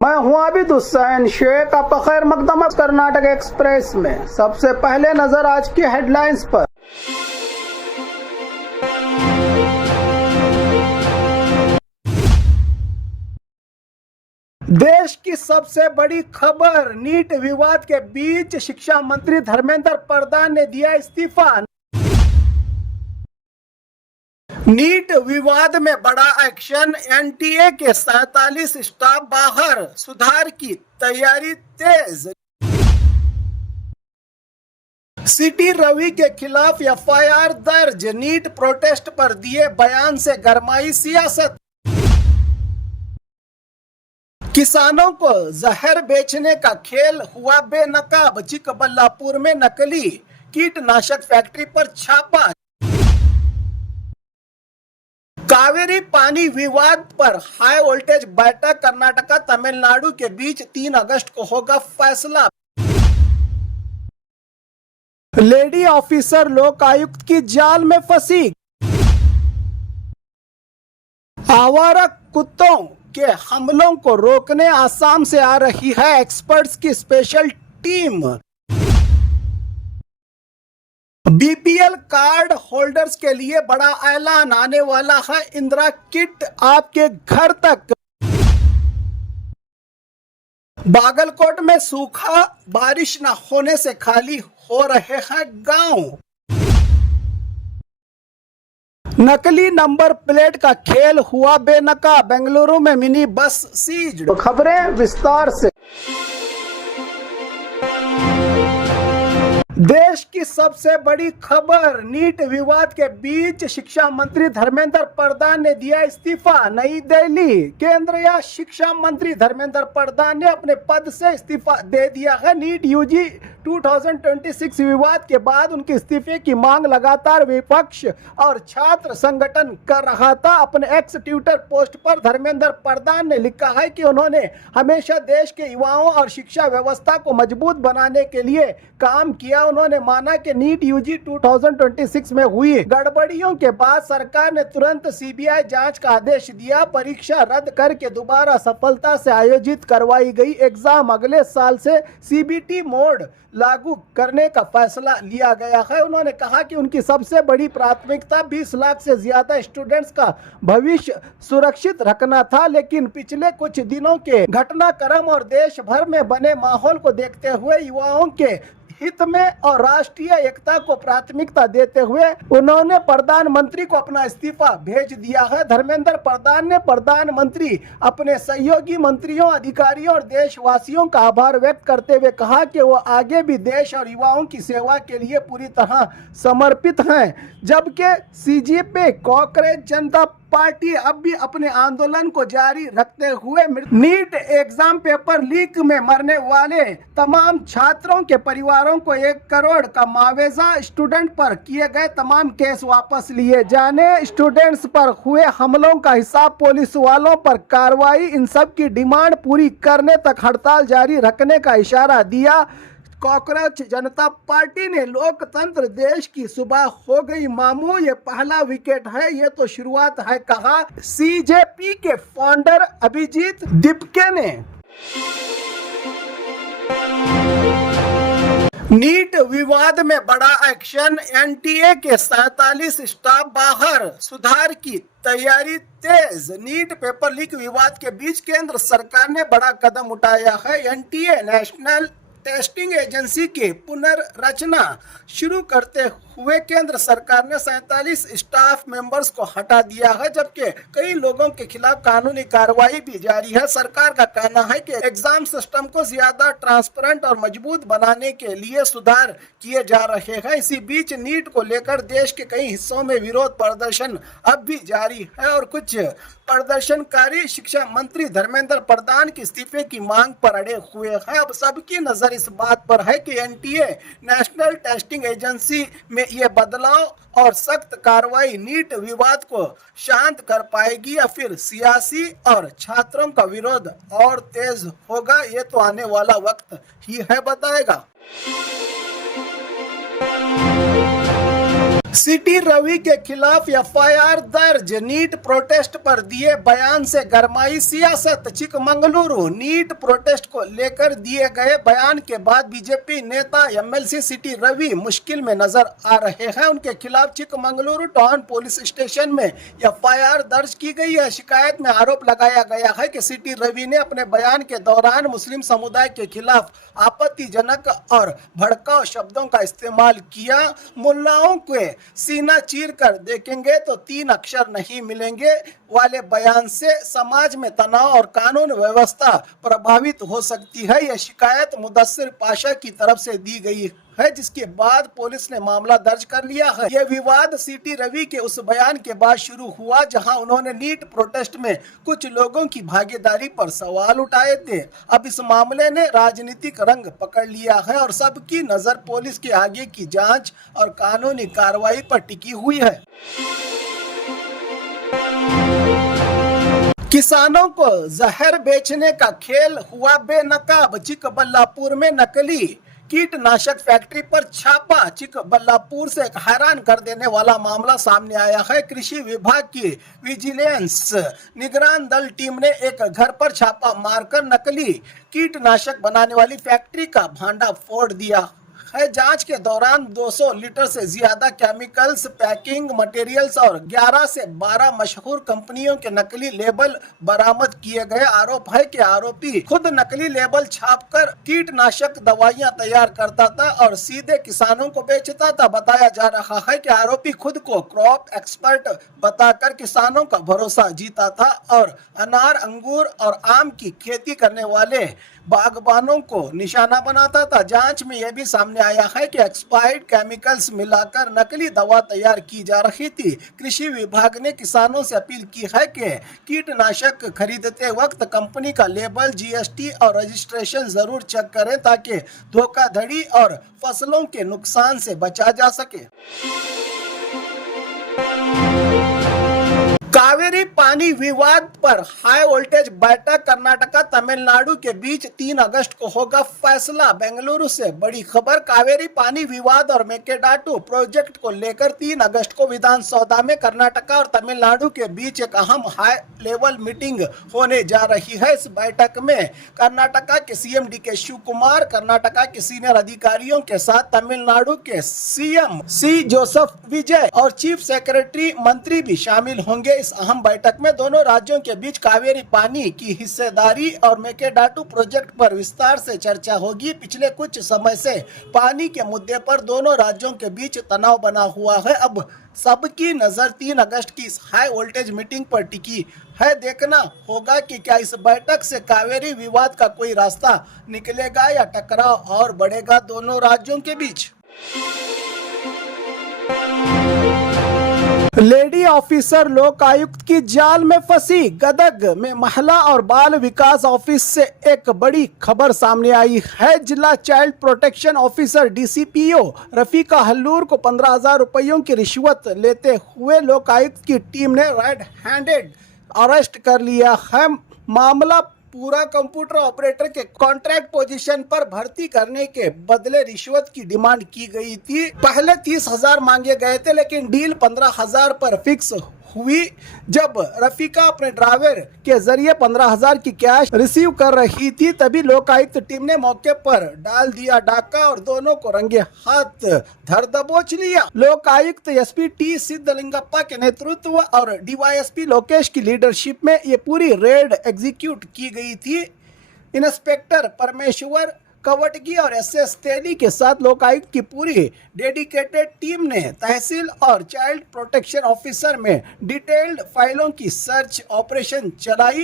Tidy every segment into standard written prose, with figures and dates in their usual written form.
मैं हूं आबिद हुसैन शेख। आपका खैर मकदम है कर्नाटक एक्सप्रेस में। सबसे पहले नजर आज की हेडलाइंस पर। देश की सबसे बड़ी खबर, नीट विवाद के बीच शिक्षा मंत्री धर्मेंद्र प्रधान ने दिया इस्तीफा। नीट विवाद में बड़ा एक्शन, एनटीए के 47 स्टाफ बाहर, सुधार की तैयारी तेज। सिटी रवि के खिलाफ एफआईआर दर्ज, नीट प्रोटेस्ट पर दिए बयान से गरमाई सियासत। किसानों को जहर बेचने का खेल हुआ बेनकाब, चिकबल्लापुर में नकली कीटनाशक फैक्ट्री पर छापा। कावेरी पानी विवाद पर हाई वोल्टेज बैठक, कर्नाटक तमिलनाडु के बीच 3 अगस्त को होगा फैसला। लेडी ऑफिसर लोकायुक्त की जाल में फंसी। आवारा कुत्तों के हमलों को रोकने आसाम से आ रही है एक्सपर्ट्स की special team. BPL card holders के लिए बड़ा ऐलान, आने वाला है इंदिरा किट आपके घर तक। बागलकोट में सूखा, बारिश न होने से खाली हो रहे हैं गांव। नकली नंबर प्लेट का खेल हुआ बेनकाब, बेंगलुरु में मिनी बस सीज। खबरें विस्तार से। देश की सबसे बड़ी खबर, नीट विवाद के बीच शिक्षा मंत्री धर्मेंद्र प्रधान ने दिया इस्तीफा। नई दिल्ली, केंद्रीय शिक्षा मंत्री धर्मेंद्र प्रधान ने अपने पद से इस्तीफा दे दिया है। नीट यूजी 2026 विवाद के बाद उनके इस्तीफे की मांग लगातार विपक्ष और छात्र संगठन कर रहा था। अपने एक्स ट्विटर पोस्ट पर धर्मेंद्र प्रधान ने लिखा है कि उन्होंने हमेशा देश के युवाओं और शिक्षा व्यवस्था को मजबूत बनाने के लिए काम किया। उन्होंने माना कि नीट यूजी 2026 में हुई गड़बड़ियों के बाद सरकार ने तुरंत सीबीआई जांच का आदेश दिया। परीक्षा रद्द करके दोबारा सफलता से आयोजित करवाई गई एग्जाम अगले साल से सीबीटी मोड लागू करने का फैसला लिया गया है। उन्होंने कहा कि उनकी सबसे बड़ी प्राथमिकता 20 लाख से ज्यादा स्टूडेंट्स का भविष्य सुरक्षित रखना था, लेकिन पिछले कुछ दिनों के घटनाक्रम और देश भर में बने माहौल को देखते हुए युवाओं के हित में और राष्ट्रीय एकता को प्राथमिकता देते हुए उन्होंने प्रधानमंत्री को अपना इस्तीफा भेज दिया है। धर्मेंद्र प्रधान ने प्रधानमंत्री, अपने सहयोगी मंत्रियों, अधिकारियों और देशवासियों का आभार व्यक्त करते हुए कहा कि वो आगे भी देश और युवाओं की सेवा के लिए पूरी तरह समर्पित हैं। जबकि सीजेपी कांग्रेस जनता पार्टी अब भी अपने आंदोलन को जारी रखते हुए नीट एग्जाम पेपर लीक में मरने वाले तमाम छात्रों के परिवारों को 1 करोड़ का मुआवजा, स्टूडेंट पर किए गए तमाम केस वापस लिए जाने, स्टूडेंट्स पर हुए हमलों का हिसाब, पुलिस वालों पर कार्रवाई, इन सब की डिमांड पूरी करने तक हड़ताल जारी रखने का इशारा दिया। कांग्रेस जनता पार्टी ने लोकतंत्र देश की सुबह हो गई मामू, ये पहला विकेट है, ये तो शुरुआत है, कहा सीजेपी के फाउंडर अभिजीत दिपके ने। नीट विवाद में बड़ा एक्शन, एनटीए के 47 स्टाफ बाहर, सुधार की तैयारी तेज। नीट पेपर लीक विवाद के बीच केंद्र सरकार ने बड़ा कदम उठाया है। एनटीए नेशनल टेस्टिंग एजेंसी की पुनर्रचना शुरू करते हुए केंद्र सरकार ने 47 स्टाफ मेंबर्स को हटा दिया है, जबकि कई लोगों के खिलाफ कानूनी कार्रवाई भी जारी है। सरकार का कहना है कि एग्जाम सिस्टम को ज्यादा ट्रांसपेरेंट और मजबूत बनाने के लिए सुधार किए जा रहे हैं। इसी बीच नीट को लेकर देश के कई हिस्सों में विरोध प्रदर्शन अब भी जारी है और कुछ प्रदर्शनकारी शिक्षा मंत्री धर्मेंद्र प्रधान के इस्तीफे की मांग पर अड़े हुए हैं। अब सबकी नजर इस बात पर है कि एनटीए नेशनल टेस्टिंग एजेंसी में ये बदलाव और सख्त कार्रवाई नीट विवाद को शांत कर पाएगी या फिर सियासी और छात्रों का विरोध और तेज होगा, ये तो आने वाला वक्त ही है बताएगा। सिटी रवि के खिलाफ एफआईआर दर्ज। नीट प्रोटेस्ट पर दिए बयान से गरमाई सियासत। चिकमंगलुरु नीट प्रोटेस्ट को लेकर दिए गए बयान के बाद बीजेपी नेता एमएलसी सिटी रवि मुश्किल में नजर आ रहे हैं। उनके खिलाफ चिकमंगलुरु टाउन पुलिस स्टेशन में एफआईआर दर्ज की गई है। शिकायत में आरोप लगाया गया है कि सिटी रवि ने अपने बयान के दौरान मुस्लिम समुदाय के खिलाफ आपत्तिजनक और भड़काऊ शब्दों का इस्तेमाल किया। मुल्लाओं के सीना चीर कर देखेंगे तो 3 अक्षर नहीं मिलेंगे वाले बयान से समाज में तनाव और कानून व्यवस्था प्रभावित हो सकती है। यह शिकायत मुदस्सिर पाशा की तरफ से दी गई है, जिसके बाद पुलिस ने मामला दर्ज कर लिया है। यह विवाद सिटी रवि के उस बयान के बाद शुरू हुआ जहां उन्होंने नीट प्रोटेस्ट में कुछ लोगों की भागीदारी पर सवाल उठाए थे। अब इस मामले ने राजनीतिक रंग पकड़ लिया है और सबकी नजर पुलिस के आगे की जांच और कानूनी कार्रवाई पर टिकी हुई है। किसानों को जहर बेचने का खेल हुआ बेनकाब। चिकबल्लापुर में नकली कीटनाशक फैक्ट्री पर छापा। चिकबल्लापुर से एक हैरान कर देने वाला मामला सामने आया है। कृषि विभाग की विजिलेंस निगरान दल टीम ने एक घर पर छापा मारकर नकली कीटनाशक बनाने वाली फैक्ट्री का भांडा फोड़ दिया है। जांच के दौरान 200 लीटर से ज्यादा केमिकल्स, पैकिंग मटेरियल्स और 11 से 12 मशहूर कंपनियों के नकली लेबल बरामद किए गए। आरोप है कि आरोपी खुद नकली लेबल छापकर कीटनाशक दवाइयां तैयार करता था और सीधे किसानों को बेचता था। बताया जा रहा है कि आरोपी खुद को क्रॉप एक्सपर्ट बताकर किसानों का भरोसा जीता था और अनार, अंगूर और आम की खेती करने वाले बागबानों को निशाना बनाता था। जांच में यह भी सामने आया है कि एक्सपायर्ड केमिकल्स मिलाकर नकली दवा तैयार की जा रही थी। कृषि विभाग ने किसानों से अपील की है कि कीटनाशक खरीदते वक्त कंपनी का लेबल, जीएसटी और रजिस्ट्रेशन जरूर चेक करें ताकि धोखाधड़ी और फसलों के नुकसान से बचा जा सके। कावेरी पानी विवाद पर हाई वोल्टेज बैठक। कर्नाटका तमिलनाडु के बीच 3 अगस्त को होगा फैसला। बेंगलुरु से बड़ी खबर। कावेरी पानी विवाद और मेकेडाटू प्रोजेक्ट को लेकर 3 अगस्त को विधानसभा में कर्नाटका और तमिलनाडु के बीच एक अहम हाई लेवल मीटिंग होने जा रही है। इस बैठक में कर्नाटका के सीएम डीके शिव कुमार, कर्नाटका के सीनियर अधिकारियों के साथ तमिलनाडु के सीएम सी जोसेफ विजय और चीफ सेक्रेटरी मंत्री भी शामिल होंगे। इस अहम बैठक में दोनों राज्यों के बीच कावेरी पानी की हिस्सेदारी और मेकेडाटू प्रोजेक्ट पर विस्तार से चर्चा होगी। पिछले कुछ समय से पानी के मुद्दे पर दोनों राज्यों के बीच तनाव बना हुआ है। अब सबकी नजर 3 अगस्त की इस हाई वोल्टेज मीटिंग पर टिकी है। देखना होगा कि क्या इस बैठक से कावेरी विवाद का कोई रास्ता निकलेगा या टकराव और बढ़ेगा दोनों राज्यों के बीच। लेडी ऑफिसर लोकायुक्त की जाल में फंसी। गदग में महिला और बाल विकास ऑफिस से एक बड़ी खबर सामने आई है। जिला child protection officer DCPO Rafiqa Hallur को 15,000 रुपयों की रिश्वत लेते हुए लोकायुक्त की टीम ने रेड हैंडेड अरेस्ट कर लिया है। मामला पूरा कंप्यूटर ऑपरेटर के कॉन्ट्रैक्ट पोजीशन पर भर्ती करने के बदले रिश्वत की डिमांड की गई थी। पहले 30,000 मांगे गए थे, लेकिन डील 15,000 पर फिक्स हुई। जब रफीका अपने ड्राइवर के जरिए 15,000 की कैश रिसीव कर रही थी, तभी लोकायुक्त टीम ने मौके पर डाल दिया डाका और दोनों को रंगे हाथ धर दबोच लिया। लोकायुक्त एसपी टी सिद्धलिंगप्पा के नेतृत्व और डीवाईएसपी लोकेश की लीडरशिप में ये पूरी रेड एग्जीक्यूट की गई थी। इंस्पेक्टर परमेश्वर कवटगी और एसएस तेली के साथ लोकायुक्त की पूरी डेडिकेटेड टीम ने तहसील और चाइल्ड प्रोटेक्शन ऑफिसर में डिटेल्ड फाइलों की सर्च ऑपरेशन चलाई।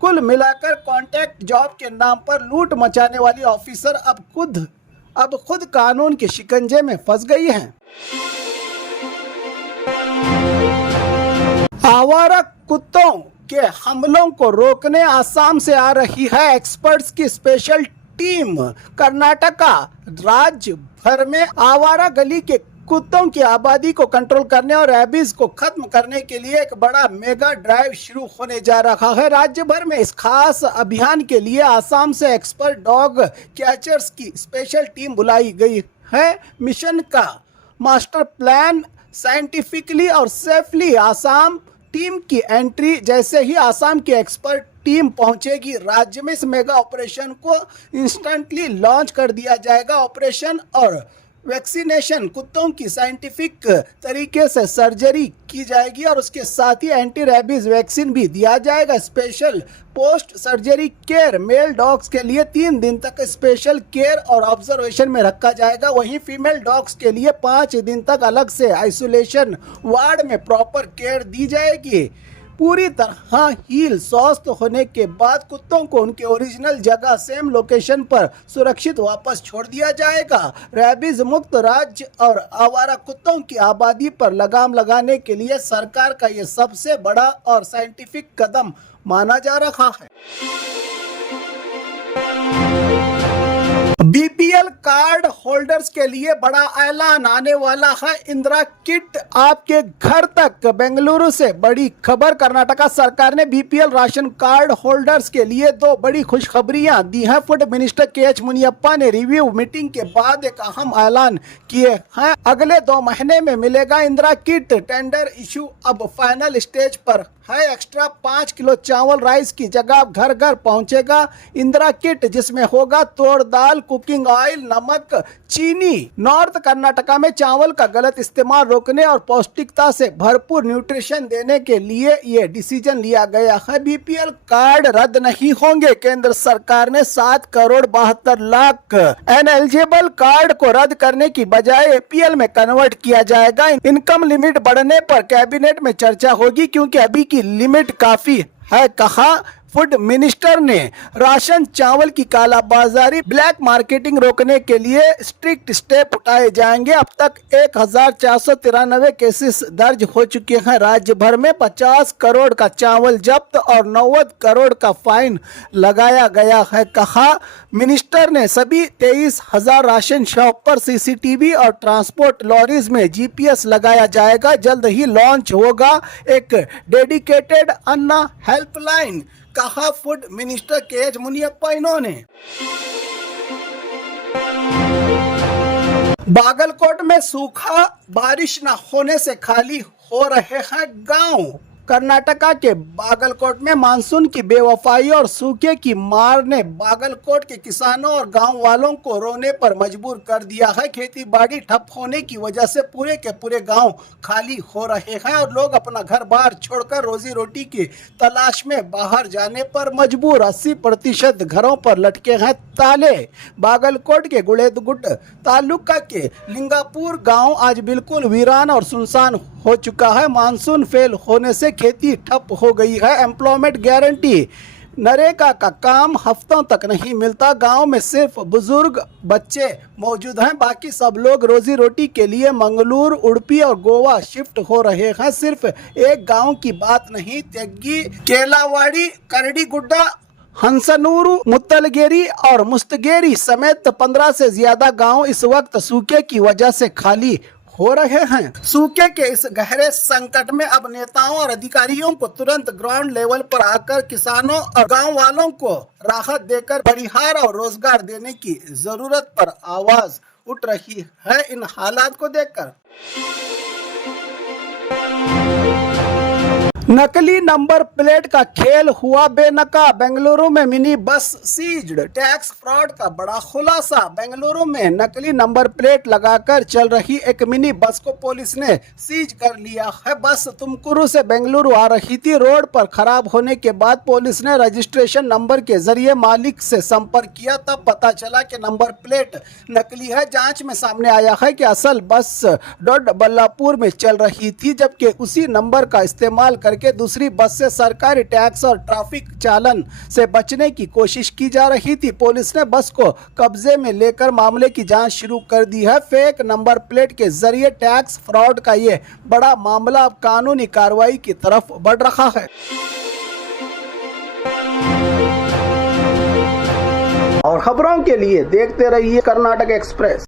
कुल मिलाकर कॉन्ट्रैक्ट जॉब के नाम पर लूट मचाने वाली ऑफिसर अब खुद कानून के शिकंजे में फंस गई हैं। आवारा कुत्तों के हमलों को रोकने आसाम से आ रही है एक्सपर्ट्स की स्पेशल टीम। कर्नाटका राज्य भर में आवारा गली के कुत्तों की आबादी को कंट्रोल करने और रैबीज को खत्म करने के लिए एक बड़ा मेगा ड्राइव शुरू होने जा रहा है। राज्य भर में इस खास अभियान के लिए आसाम से एक्सपर्ट डॉग कैचर्स की स्पेशल टीम बुलाई गई है। मिशन का मास्टर प्लान साइंटिफिकली और सेफली आसाम टीम की एंट्री। जैसे ही आसाम की एक्सपर्ट टीम पहुंचेगी राज्य में, इस मेगा ऑपरेशन को इंस्टेंटली लॉन्च कर दिया जाएगा। ऑपरेशन और वैक्सीनेशन, कुत्तों की साइंटिफिक तरीके से सर्जरी की जाएगी और उसके साथ ही एंटी रेबीज वैक्सीन भी दिया जाएगा। Special post surgery care, male dogs के लिए 3 दिन तक स्पेशल केयर और ऑब्जर्वेशन में रखा जाएगा। वहीं फीमेल डॉग्स के लिए 5 दिन तक अलग से आइसोलेशन वार्ड में प्रॉपर केयर दी जाएगी। पूरी तरह हील स्वस्थ होने के बाद कुत्तों को उनके ओरिजिनल जगह सेम लोकेशन पर सुरक्षित वापस छोड़ दिया जाएगा। रैबीज मुक्त राज्य और आवारा कुत्तों की आबादी पर लगाम लगाने के लिए सरकार का ये सबसे बड़ा और साइंटिफिक कदम माना जा रहा है। बीपीएल कार्ड होल्डर्स के लिए बड़ा ऐलान आने वाला है। इंदिरा किट आपके घर तक। बेंगलुरु से बड़ी खबर। कर्नाटका सरकार ने बीपीएल राशन कार्ड होल्डर्स के लिए 2 बड़ी खुशखबरियां दी हैं। Food minister के.एच. मुनियप्पा ने रिव्यू मीटिंग के बाद एक अहम ऐलान किए हैं। अगले 2 महीने में मिलेगा इंदिरा किट। टेंडर इशू अब फाइनल स्टेज पर है। एक्स्ट्रा 5 किलो चावल राइस की जगह घर घर पहुंचेगा इंदिरा किट, जिसमें होगा तोड़ दाल, कुकिंग ऑयल, नमक, चीनी। नॉर्थ कर्नाटका में चावल का गलत इस्तेमाल रोकने और पौष्टिकता से भरपूर न्यूट्रिशन देने के लिए ये डिसीजन लिया गया है। बीपीएल कार्ड रद्द नहीं होंगे। केंद्र सरकार ने 7 करोड़ 72 लाख एनएलिजिबल कार्ड को रद्द करने की बजाय एपीएल में कन्वर्ट किया जाएगा। इनकम लिमिट बढ़ने पर कैबिनेट में चर्चा होगी, क्योंकि अभी की लिमिट काफी है, कहा फूड मिनिस्टर ने। राशन चावल की कालाबाजारी, ब्लैक मार्केटिंग रोकने के लिए स्ट्रिक्ट स्टेप उठाए जाएंगे। अब तक 1493 केसेस दर्ज हो चुके हैं। राज्य भर में 50 करोड़ का चावल जब्त और 90 करोड़ का फाइन लगाया गया है, कहा मिनिस्टर ने। सभी 23,000 राशन शॉप पर सीसीटीवी और ट्रांसपोर्ट लॉरीज में जीपीएस लगाया जाएगा। जल्द ही लॉन्च होगा एक डेडिकेटेड अन्ना हेल्पलाइन, कहा फूड मिनिस्टर के.एच. मुनियप्पा। इन्होंने बागलकोट में सूखा, बारिश न होने से खाली हो रहे हैं गांव। कर्नाटका के बागलकोट में मानसून की बेवफाई और सूखे की मार ने बागलकोट के किसानों और गांव वालों को रोने पर मजबूर कर दिया है। खेती बाड़ी ठप होने की वजह से पूरे के पूरे गांव खाली हो रहे हैं और लोग अपना घर बार छोड़कर रोजी रोटी की तलाश में बाहर जाने पर मजबूर। 80% घरों पर लटके हैं ताले। बागलकोट के गुड़ेदगुट तालुका के लिंगापुर गांव आज बिल्कुल वीरान और सुनसान हो चुका है। मानसून फेल होने से खेती ठप हो गई है। एम्प्लॉयमेंट गारंटी नरेगा का काम हफ्तों तक नहीं मिलता। गांव में सिर्फ बुजुर्ग बच्चे मौजूद हैं, बाकी सब लोग रोजी रोटी के लिए मंगलूर, उडुपी और गोवा शिफ्ट हो रहे हैं। सिर्फ एक गांव की बात नहीं, तेग्गी, केलावाड़ी, करडीगुड्डा, हंसनूरू, मुत्तलगेरी और मुस्तगेरी समेत 15 से ज्यादा गांव इस वक्त सूखे की वजह से खाली हो रहे हैं। सूखे के इस गहरे संकट में अब नेताओं और अधिकारियों को तुरंत ग्राउंड लेवल पर आकर किसानों और गांव वालों को राहत देकर परिहार और रोजगार देने की जरूरत पर आवाज उठ रही है। इन हालात को देखकर नकली नंबर प्लेट का खेल हुआ बेनका। बेंगलुरु में mini bus seized. Tax fraud का बड़ा खुलासा। बेंगलुरु में नकली नंबर प्लेट लगाकर चल रही एक मिनी बस को पुलिस ने सीज कर लिया है। बस तुमकुरू से बेंगलुरु आ रही थी। रोड पर खराब होने के बाद पुलिस ने रजिस्ट्रेशन नंबर के जरिए मालिक से संपर्क किया, तब पता चला कि नंबर प्लेट नकली है। जांच में सामने आया है कि असल बस डोडबल्लापुर में चल रही थी, जबकि उसी नंबर का इस्तेमाल करके दूसरी बस से सरकारी टैक्स और ट्रैफिक चालन से बचने की कोशिश की जा रही थी। पुलिस ने बस को कब्जे में लेकर मामले की जांच शुरू कर दी है। फेक नंबर प्लेट के जरिए टैक्स फ्रॉड का ये बड़ा मामला अब कानूनी कार्रवाई की तरफ बढ़ रहा है। और खबरों के लिए देखते रहिए कर्नाटक एक्सप्रेस।